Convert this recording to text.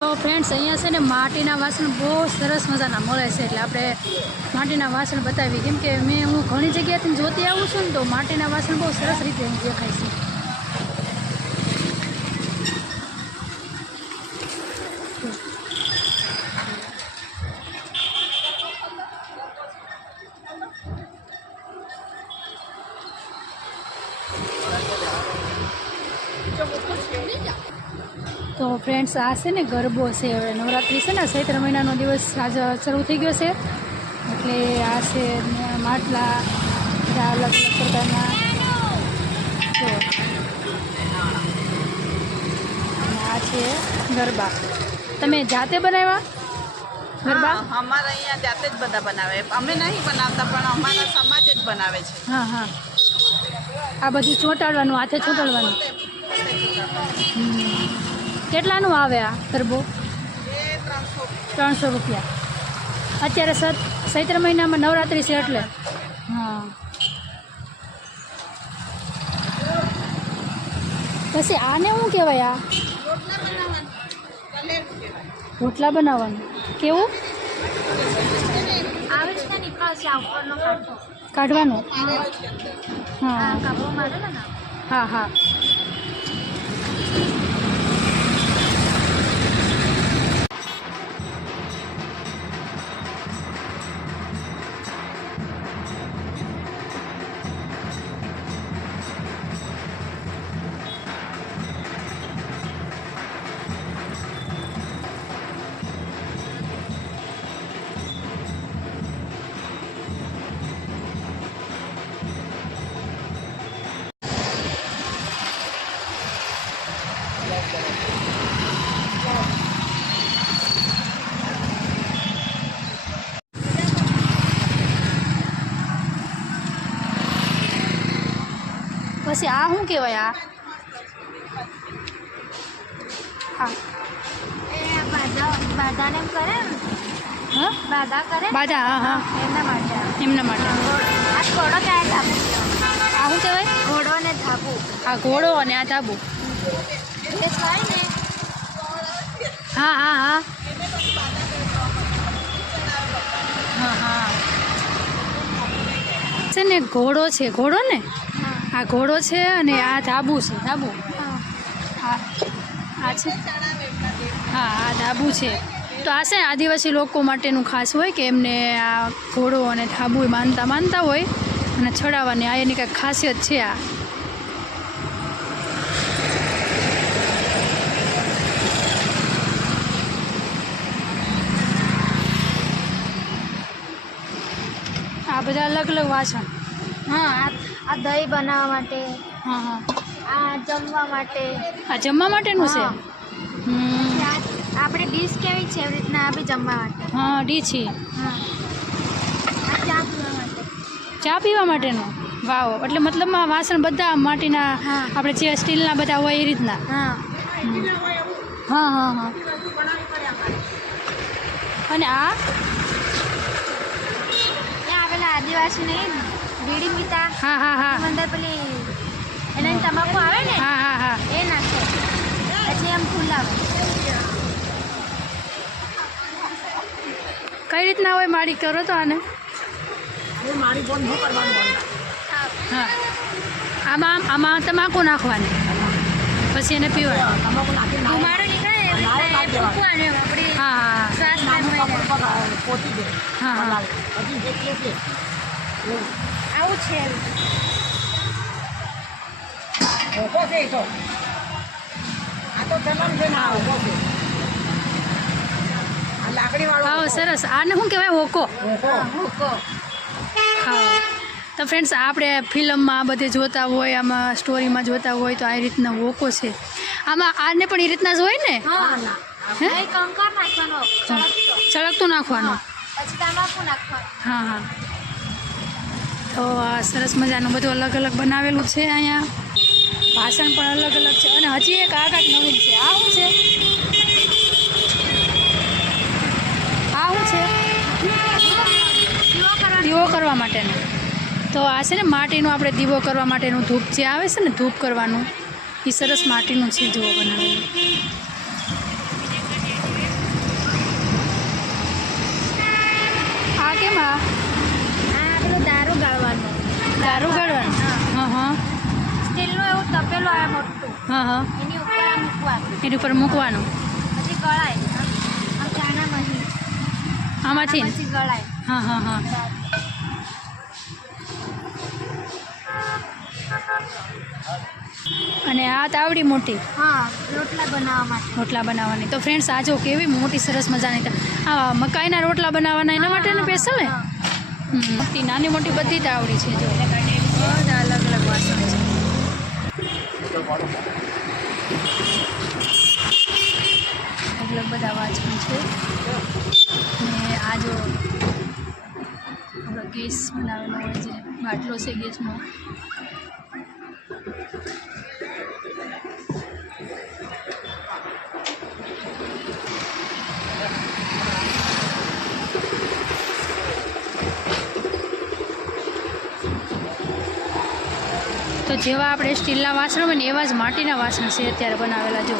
તો ફ્રેન્ડ્સ અહીંયા છે ને માટીના વાસણ બહુ સરસ મજાના મળે છે, એટલે આપણે માટીના વાસણ બતાવી. કેમ કે હું ઘણી જગ્યાએથી જોતી આવું છું ને, તો માટીના વાસણ બહુ સરસ રીતે દેખાય છે. તો ફ્રેન્ડ્સ આ છે ને ગરબો છે. હવે નવરાત્રિ છે ને ચૈત્ર મહિનાનો દિવસ આજે શરૂ થઈ ગયો છે, એટલે આ છે માટલા બધા અલગ અલગ પ્રકારના. તો આ છે ગરબા. તમે જાતે બનાવ્યા ગરબા? અમારા અહીંયા જાતે જ બધા બનાવે. અમે નહીં બનાવતા, પણ અમારા સમાજ જ બનાવે છે. હા હા, આ બધું ચોંટાડવાનું, હાથે ચોંટાડવાનું. કેટલાનું આવે આ ગરબો? 300 રૂપિયા. અત્યારે ચૈત્ર મહિનામાં નવરાત્રિ છે એટલે. હા, પછી આને શું કહેવાય? આ રોટલા બનાવવાનું. કેવું કાઢવાનું? હા હા હા. પછી આ શું કહેવાય? આ બાધાને કરે ને, હા બાધા કરે બાજા. હા હા, એમના માટે. એમના માટે. આ ઘોડો ક્યાં ધાબુ? આ શું કહેવાય? ઘોડો ને ધાબુ. આ ઘોડો અને આ ધાબુ. એ થાય ને. હા હા હા હા હા. છે ને ઘોડો છે, ઘોડો ને આ ઘોડો છે, અને આ ધાબુ છે. ધાબુ આ છે. હા, આ ધાબુ છે. તો આ છે આદિવાસી લોકો માટેનું ખાસ હોય કે એમને આ ઘોડો અને ધાબુ માનતા હોય અને ચડાવવાની આ એની કંઈક ખાસિયત છે. આ બધા અલગ અલગ વાસણ. હા, આ દહીં બનાવવા માટે. હા હા, આ જમવા માટે. આ જમવા માટેનું છે. હા. આપણે ડીશ કેવી છે એવી રીતના આ બી જમવા માટે. હા, ડીછી. હા, આ ચા પીવા માટે. ચા પીવા માટેનું. વાવ, એટલે મતલબમાં વાસણ બધા માટીના, હા. આપણે જે સ્ટીલના બધા હોય એ રીતના. હા. હા હા હા. અને આ આવેલા આદિવાસી નહીં બીડી પીતા. હા હા હા અંદર પેલી એને તમાકુ આવે ને, હા હા હા. એ નાખે પછી એમ ફૂલાવે. કઈ રીતના હોય માળી કરો તો આને? હા, આમાં તમાકુ નાખવાની, પછી એને પીવાનું. ધુમાડો નીકળે ને એવી રીતના એ ફૂંકવાનું એમ આપણી હા હા શ્વાસ લેવામાં હા હા. આવું છે એમ. હા, સરસ. આને શું કહેવાય? હોકો. હુકો. હા. તો ફ્રેન્ડ્સ, આપણે ફિલ્મમાં બધે જોતા હોય, આમાં સ્ટોરીમાં જોતા હોય, તો આ રીતના હોકો છે. આમાં આને પણ એ રીતના જ હોય ને? હા, હે? કંકર નાખવાનો ચળકતું નાખવાનું. પછી તમાકુ નાખવાનું. હા હા. તો આ સરસ મજાનું બધું અલગ અલગ બનાવેલું છે અહીંયા. વાસણ પણ અલગ અલગ છે. અને હજી એક આ કાંઈક નવીન છે. આ શું છે? આ શું છે? દીવો કરવા માટેનું. તો આ છે ને માટીનું, આપણે દીવો કરવા માટેનું ધૂપ જે આવે છે ને, ધૂપ કરવાનું, એ સરસ માટીનું છે જુઓ બનાવેલું. આ આ પેલું દારૂ ગાળવાનું. દારૂ કાઢવાનું. હા હા સ્ટીલનું એવું તપેલું આવે મોટું. હા હા એની ઉપર આ મૂકવાનું. એની ઉપર મૂકવાનું. પછી ગળાય. આમ ચાણામાંથી. આમાંથી ને? પછી ગળાય. હા હા હા અને આ તાવડી મોટી હા, રોટલા બનાવવા માટે. રોટલા બનાવવાની. તો ફ્રેન્ડ્સ આ જો કેવી મોટી સરસ મજાની આ મકાઈના રોટલા બનાવવાના એના માટે સ્પેશિયલ ને. મોટી નાની મોટી બધી તાવડી છે જો. બધા અલગ અલગ વાસણ છે. અલગ બધા વાસણ છે. અને આ જો આપણો ગેસ બનાવેલો હોય છે, બાટલો છે ગેસનો. તો જેવા આપણે સ્ટીલના વાસણ હોય ને એવા જ માટીના વાસણ છે અત્યારે બનાવેલા જો.